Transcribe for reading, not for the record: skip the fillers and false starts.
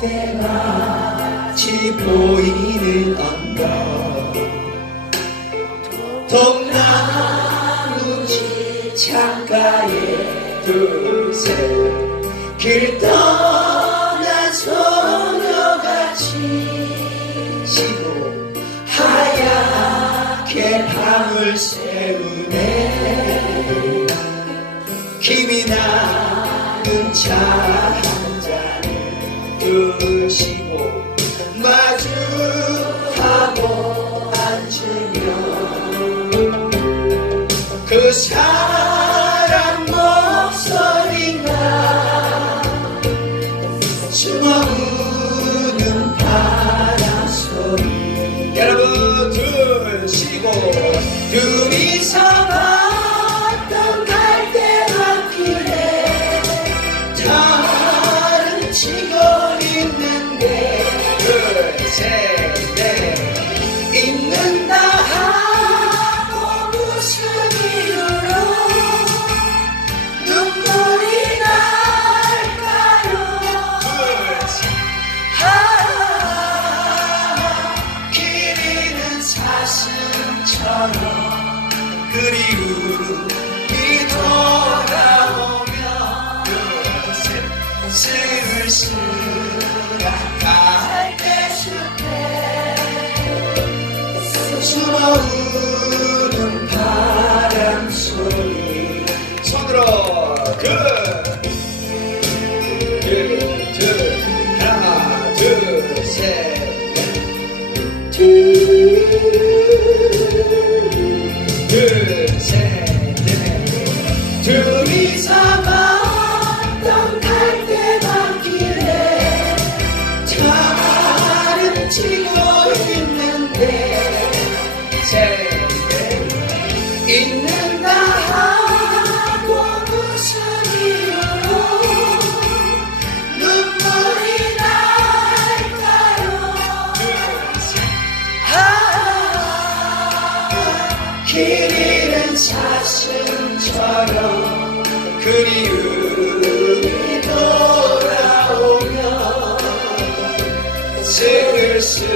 때마치 보이는 언덕 동나무지 창가에 둘셋 길 떠난 소녀같이 지고 하얗게 밤을 새우네 김이 나는 차 한 잔을 드시고 마주하고 앉으면 그 사람 목소리가 숨어우는 바람소리 여러분 드시고 둘이서 걷던 갈대밭길에 달은 치고 있는데 둘셋넷 있는다 하고 무슨 이유로 눈물이 날까요 길이는 사슴처럼 그리움이 돌아오면 쓸쓸한 갈대숲에 숨어우는 바람소리 손으로 하나 둘셋넷 둘셋넷 둘이서 걷던 갈대밭길에 달은 치고 있는데 있는다 하고 무슨 이유로 눈물이 날까요 길이는 사슴처럼 그리움이 돌아오면 슬슬